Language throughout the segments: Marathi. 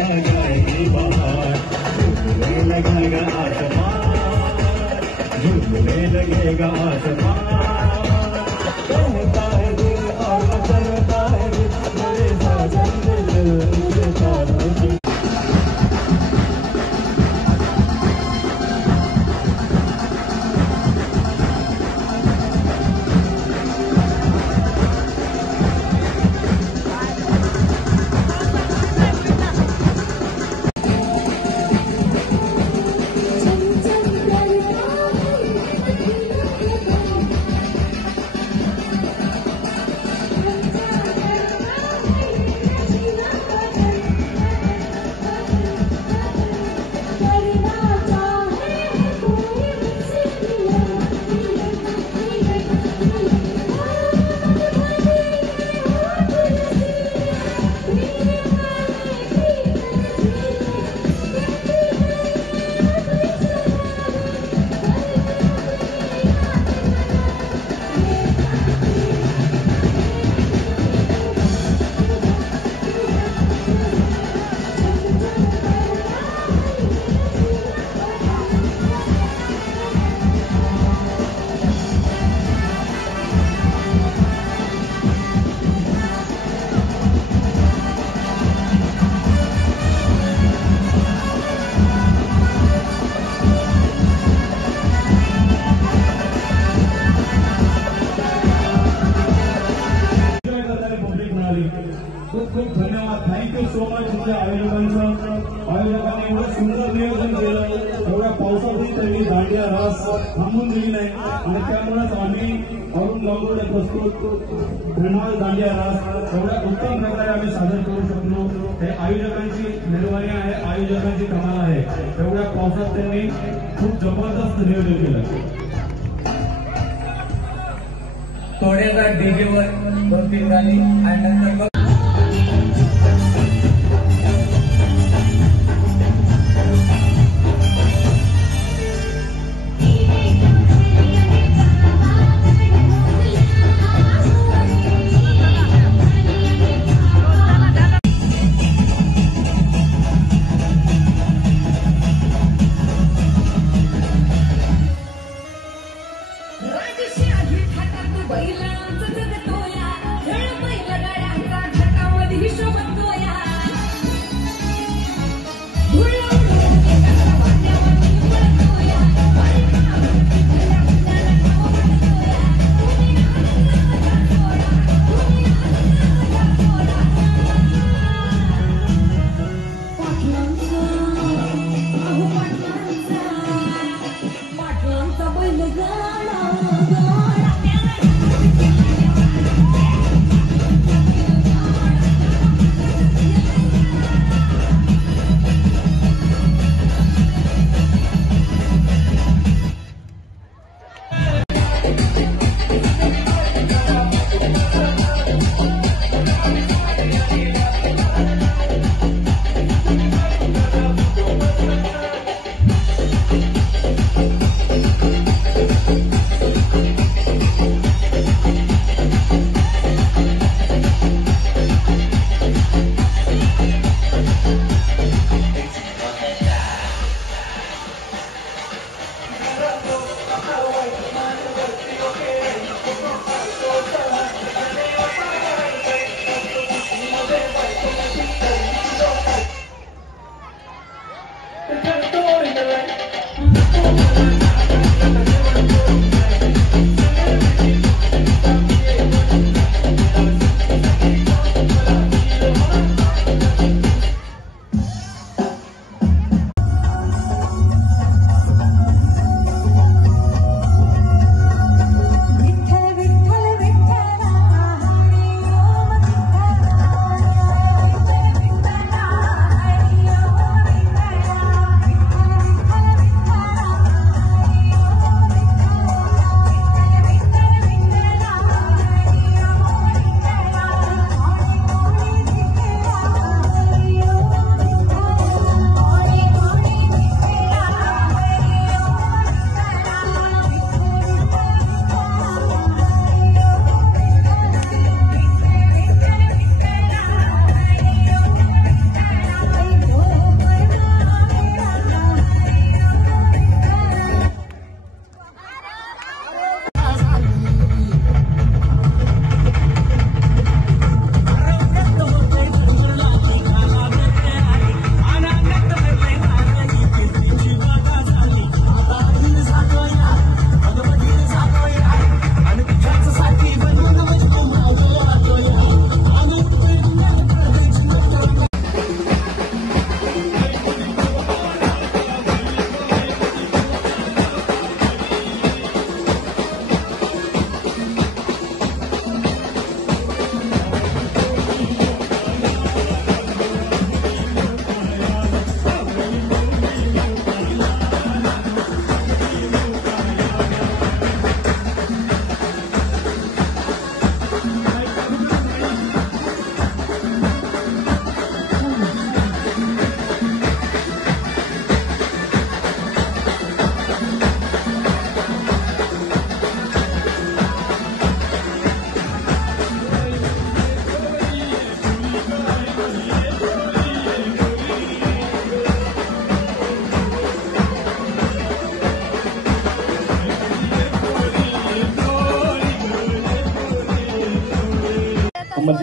आ जाएगी बाहर, झूमने लगेगा आसमान, झूमने लगेगा आसमान, कहता है दिल और मचलता है दिल, मेरे साजन दिल मेरे साजन दिल। खूप खूप धन्यवाद, थँक्यू सो मच तुमच्या आयोजकांनी एवढं सुंदर नियोजन केलं, एवढ्या पावसातही त्यांनी दांडिया रास थांबून दिली नाही आणि त्यामुळेच आम्ही अरुण गावकडे प्रस्तुत रेणाल दांडिया रास एवढ्या उत्तम प्रकारे आम्ही सादर करू शकलो। हे आयोजकांची मेहरबानी आहे, आयोजकांची कमाल आहे, एवढ्या पावसात त्यांनी खूप जबरदस्त नियोजन केलं। थोड्याचा डीजेवर 2-3 गाणी आणि नंतर बैलांचं जगतोया खेळ बैलगाड्यांचा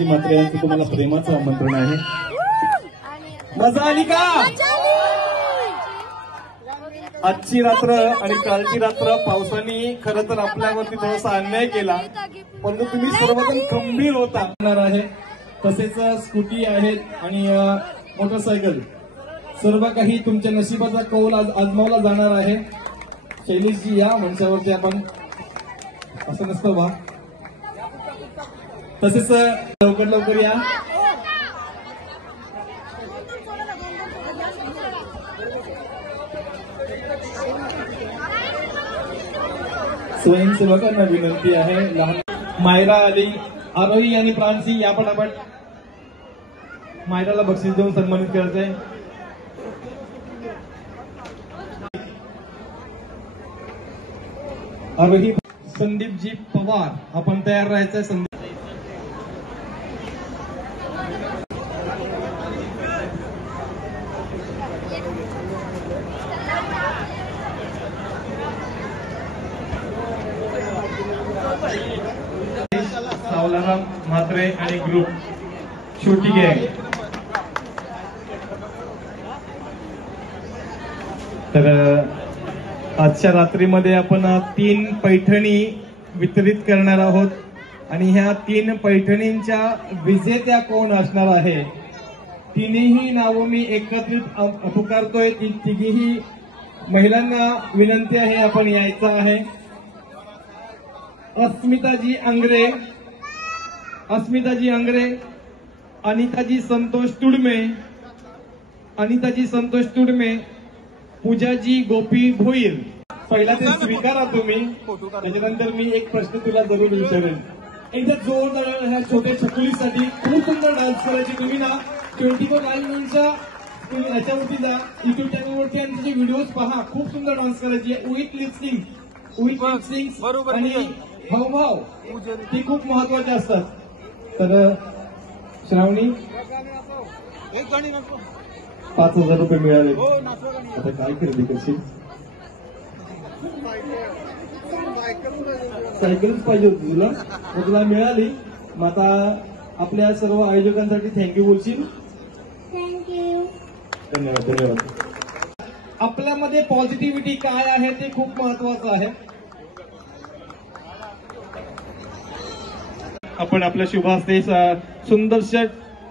म्हात्रे यांचं तुम्हाला प्रेमाचं आमंत्रण आहे. मजा आली का? आजची रात्र आणि कालची रात्र पावसाने खरं तर आपल्यावरती थोडासा अन्याय केला, परंतु तुम्ही सर्वजण खंबीर होता आहे. तसेच स्कूटी आहेत आणि मोटरसायकल सर्व काही तुमच्या नशिबाचा कौल आज आजमावला जाणार आहे. शैलेशजी या मंचावरती आपण असं नसतं वा. तसेच लवकर लवकर या. स्वयंसेवकांना विनंती आहे. लहान मायरा आली, आरोही आणि प्रांसी या पटापट. मायराला बक्षीस देऊन सन्मानित करायचंय. आरोही संदीपजी पवार आपण तयार राहायचंय. संदीप सावलाराम म्हात्रे आणि ग्रुप छोटी गँग. तर आजच्या रात्रीमध्ये आपण 3 पैठणी वितरित करणार आहोत आणि ह्या 3 पैठणींच्या विजेत्या कोण असणार आहे, तिन्ही नावं मी एकत्रित पुकारतोय. तिघीही महिलांना विनंती आहे आपण यायचं आहे. अस्मिताजी अंग्रे, अस्मिताजी अंग्रे, अनिताजी संतोष तुडमे, अनिताजी संतोष तुडमे, पूजाजी गोपी भोईर. पहिला ते स्वीकारा तुम्ही, त्याच्यानंतर मी एक प्रश्न तुला जरूर विचारेन. एकदा जोरदार ह्या छोट्या छकुलीसाठी खूप सुंदर डान्स करायची. तुम्ही ना 24 लाईव्हच्या तुम्ही याच्यावरती जा, युट्यूब चॅनलवरती आणि तिचे व्हिडिओज पहा. खूप सुंदर डान्स करायची विथ लिपसिंग, विथ लिपसिंग आणि हावभाव ती खूप महत्वाचे असतात. तर श्रावणी 5,000 रुपये मिळाले. आता काय खरेदी करशील? सायकलच पाहिजे होती तुला, मग तुला मिळाली. मग आता आपल्या सर्व आयोजकांसाठी थँक्यू बोलशील? थँक्यू. धन्यवाद धन्यवाद. आपल्यामध्ये पॉझिटिव्हिटी काय आहे ते खूप महत्वाचं आहे. आपण आपल्या शुभ हस्ते सुंदरशा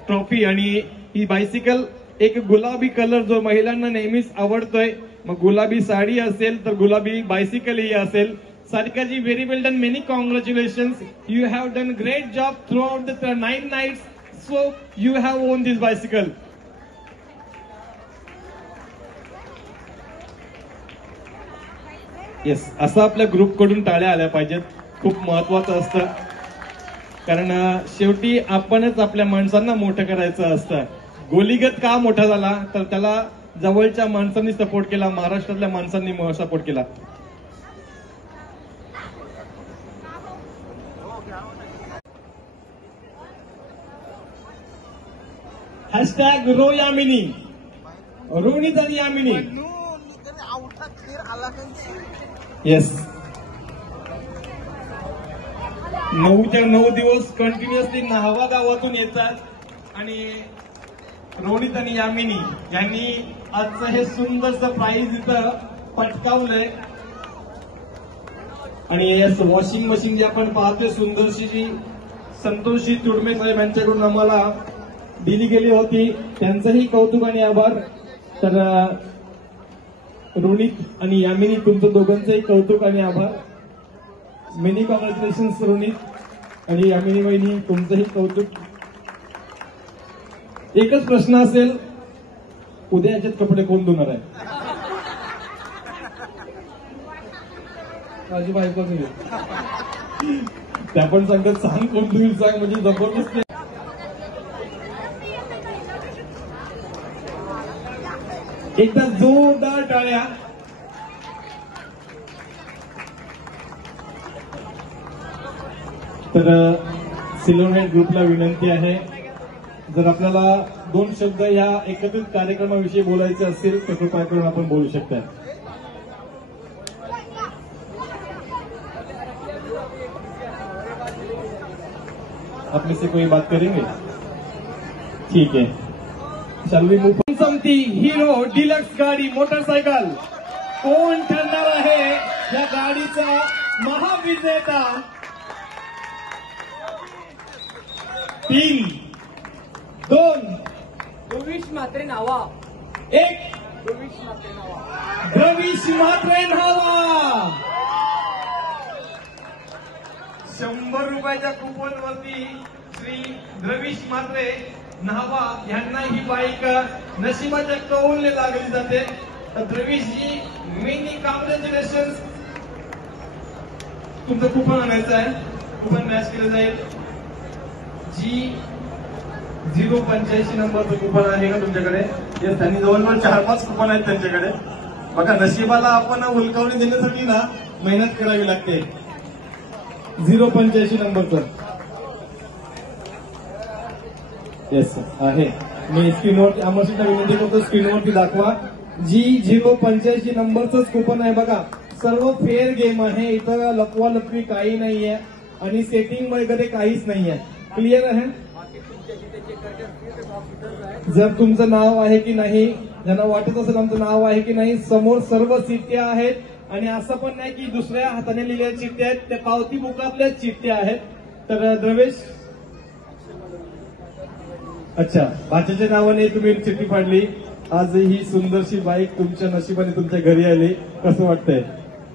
ट्रॉफी आणि ही बायसिकल, एक गुलाबी कलर जो महिलांना नेहमीच आवडतोय, मग गुलाबी साडी असेल तर गुलाबी बायसिकल ही असेल. सारिकाजी very well done, many congratulations. You have done great job throughout the 9 nights, so you have won this bicycle. Yes, असं आपल्या ग्रुपकडून टाळ्या आल्या पाहिजेत. खूप महत्वाचं असतं, कारण शेवटी आपणच आपल्या माणसांना मोठं करायचं असतं. गोलीगत का मोठा झाला तर त्याला जवळच्या माणसांनी सपोर्ट केला, महाराष्ट्रातल्या माणसांनी सपोर्ट केला. हॅशटॅग रो यामिनी, रोहित आणि यामिनी. येस, 9च्या 9 दिवस कंटिन्युअसली नाहवा गावातून येतात आणि रोहित आणि यामिनी यांनी आजचं हे सुंदरचं प्राइज इथं पटकावलंय. आणि येस, वॉशिंग मशीन जी आपण पाहतोय सुंदरशी, जी संतोषजी तुडमे साहेब यांच्याकडून आम्हाला दिली गेली होती, त्यांचंही कौतुक आणि आभार. तर रोहित आणि यामिनी तुमचं दोघांचंही कौतुक आणि आभार. मेनी कॉंग्रॅच्युलेशन्स रोहित आणि यामिनी वहिनी, तुमचंही कौतुक. एकच प्रश्न असेल, उद्या याच्यात कपडे कोण धुणार आहे? माझी बायको त्या पण सांगतात सांग कोण धुईल सांग, म्हणजे जबरदस्त. एकदा जोरदार टाळ्या. तर सिलोनेट ग्रुपला विनंती आहे, जर आपल्याला 2 शब्द या एकत्रित कार्यक्रमाविषयी बोलायचे असतील तर कृपया करून आपण बोलू शकता. आप में से कोई बात करेंगे? ठीक है, चल वी मूव। समती हीरो डिलक्स गाडी मोटरसायकल कोण ठरणार आहे या गाडीचा महाविजेता? 3, 2, प्रवेश मात्रे नावा 1 प्रवेश मात्रे नावा द्रविश मात्रे न्हावा। 100 रुपयाच्या कुपन वरती श्री द्रविश मात्रे न्हावा यांना ही बाईक नशिबाच्या कौलने लागली जाते। तर द्रविशजी मेनी कॉंग्रॅच्युलेशन, तुमचं कुपन आणायचं आहे, कुपन मॅच केलं जाईल। G085 नंबरचं कुपन आहे का तुमच्याकडे? येस, त्यांनी जवळजवळ 4-5 कुपन आहेत त्यांच्याकडे। बघा, नशिबाला आपण हुलकावणी देण्यासाठी ना मेहनत करावी लागते। 085 नंबरचं येस आहे, मी स्क्रीनवर अमरशीला विनंती करतो, स्क्रीनवरती दाखवा। G085 नंबरचंच कुपन आहे बघा। सर्व फेअर गेम आहे, इथं लपवा लपवी काही नाहीये आणि सेटिंग वगैरे काहीच नाहीये। क्लिअर आहे? जर तुमचं नाव आहे की नाही, ज्यांना वाटत असेल आमचं नाव आहे की नाही, समोर सर्व चिठ्ठ्या आहेत आणि असं पण नाही की दुसऱ्या हाताने लिहिलेल्या चिठ्ठ्या आहेत, त्या पावती बुकातल्याच चिठ्ठ्या आहेत। तर द्रवेश, अच्छा, भाच्याच्या नावाने तुम्ही चिठ्ठी फाडली। आज ही सुंदरशी बाईक तुमच्या नशिबाने तुमच्या घरी आली, कसं वाटतंय?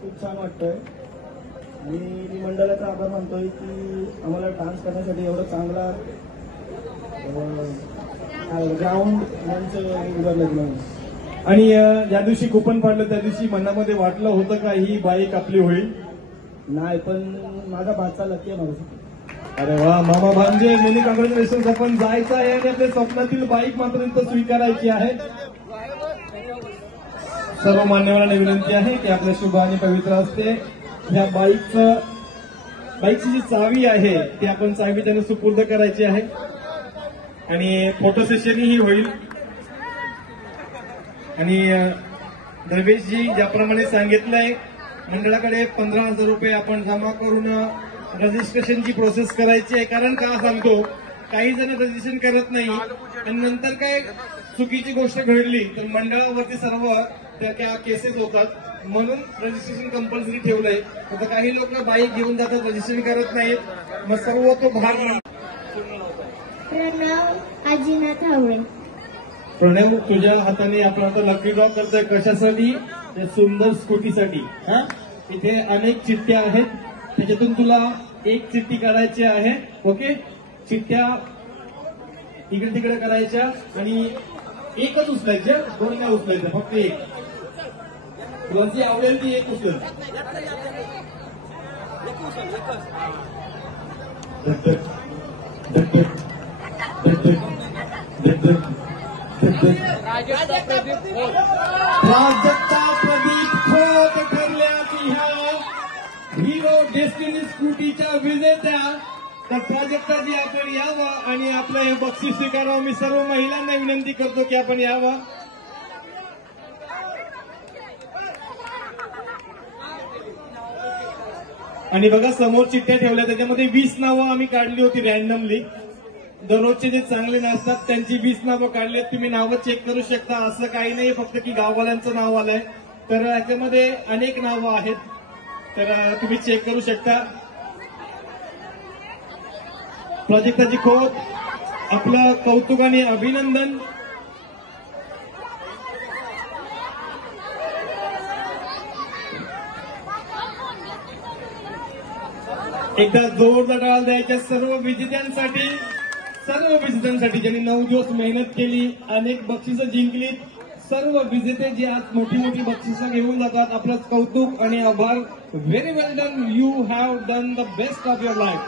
खूप छान वाटतंय आणि मी मंडळाचा आभार मानतोय की आम्हाला डान्स करण्यासाठी एवढं चांगला ग्राउंड मंच उभारलं। आणि ज्या दिवशी कुपन फाडलं त्या दिवशी मनामध्ये वाटलं होतं का ही बाईक आपली होईल? नाही, पण माझा भाचा लकी आहे माझ्यासाठी। अरे वा, मामा भांजे, मेनी कॉंग्रॅच्युलेशन। आपण जायचं आहे आणि आपल्या स्वप्नातील बाईक मात्र इथं स्वीकारायची आहे। सर्व मान्यवरांना विनंती आहे की आपल्या शुभ आणि पवित्र हस्ते ह्या बाईकची जी चावी आहे ती आपण चावी त्यांना सुपूर्द करायची आहे आणि फोटो सेशनही होईल। आणि द्रवेशजी ज्याप्रमाणे सांगितलंय, मंडळाकडे 15,000 रुपये आपण जमा करून रजिस्ट्रेशनची प्रोसेस करायची आहे। कारण का सांगतो, काही जण रजिस्ट्रेशन करत नाही आणि नंतर काय चुकीची गोष्ट घडली तर मंडळावरती सर्व त्या केसेस होतात, म्हणून रजिस्ट्रेशन कंपल्सरी ठेवलंय। आता काही लोक बाईक घेऊन जातात, रजिस्ट्रेशन करत नाहीत, मग सर्व तो भाग। प्रणव आजीनाथ हावळे। प्रणव, तुझ्या हाताने आपण आता लकी ड्रॉ करतोय, कशासाठी? त्या सुंदर स्कूटीसाठी। हा, इथे अनेक चिठ्ठ्या आहेत, त्याच्यातून तुला एक चिठ्ठी काढायची आहे। ओके, चिठ्ठ्या इकडे तिकडे करायच्या आणि एकच उचलायच्या, 2 नाही उचलायच्या, फक्त एक। तुला जी आवडेल ती एक उचल। प्राजक्ता प्रदीप खोत ठरल्यात ह्या हीरो डेस्टिनी स्कूटीच्या विजेत्या। तर प्राजक्ताजी आपण यावं आणि आपलं हे बक्षीस स्वीकारावं। मी सर्व महिलांना विनंती करतो की आपण यावं। आणि बघा, समोर चिठ्ठ्या ठेवल्या, त्याच्यामध्ये 20 नावं आम्ही काढली होती रॅन्डमली। दररोजचे जे चांगले नाचतात त्यांची 20 नावं काढली आहेत, तुम्ही नावं चेक करू शकता। असं काही नाही फक्त की गाववाल्यांचं नाव आलंय, तर याच्यामध्ये अनेक नावं आहेत, तर तुम्ही चेक करू शकता। प्राजक्ताजी खोत, आपलं कौतुक आणि अभिनंदन। एकदा जोरदार टाळ्या द्यायच्या सर्व विजेत्यांसाठी, ज्यांनी 9 दिवस मेहनत केली, अनेक बक्षिसं जिंकलीत, सर्व विजेते जे आज मोठी मोठी बक्षिसं घेऊन जातात, आपलं कौतुक आणि आभार। Very well done, you have done the best of your life.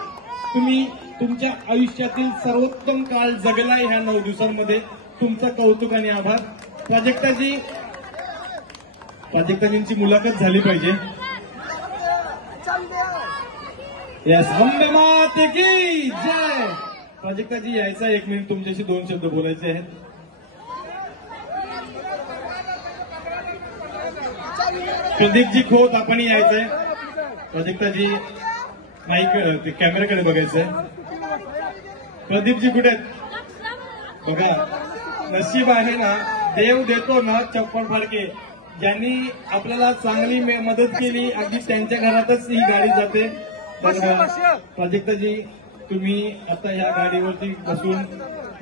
तुम्ही तुमच्या आयुष्यातील सर्वोत्तम काळ जगलाय ह्या 9 दिवसांमध्ये, तुमचं कौतुक आणि आभार। प्राजक्ताजींची मुलाखत झाली पाहिजे। येस, अंबे माते की जय। प्राजक्ताजी यायचा, 1 मिनिट तुमच्याशी 2 शब्द बोलायचे आहेत। प्रदीपजी खोत, आपण यायचंय। प्राजक्ताजी माईक कॅमेराकडे बघायचंय। प्रदीपजी कुठे आहेत? बघा, नशीब आहे ना, देव देतो ना चप्पल फाडके. ज्यांनी आपल्याला चांगली मदत केली, अगदी त्यांच्या घरातच ही गाडी जाते. तर प्राजक्ताजी, तुम्ही आता ह्या गाडीवरती बसून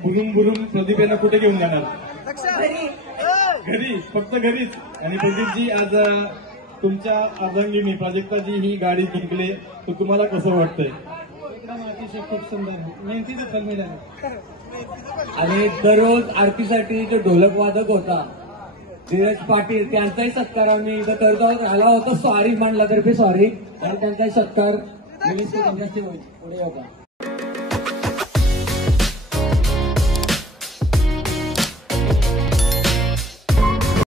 बुरून बुरून प्रदीप यांना कुठे घेऊन जाणार? घरी, फक्त घरीच. आणि प्रदीपजी, आज तुमच्या अर्धांगिनी प्राजक्ताजी ही गाडी जिंकले, तर तुम्हाला कसं वाटतंय? एकदम अतिशय खूप सुंदर, मेहनतीचं फल मिळालं. आणि दररोज आरतीसाठी जो ढोलक वादक होता धीरज पाटील, त्यांचाही सत्कार आम्ही इथं करत आहोत. आला होता सॉरी म्हणला तर्फे सॉरी, आणि त्यांचा सत्कार पुढे होता.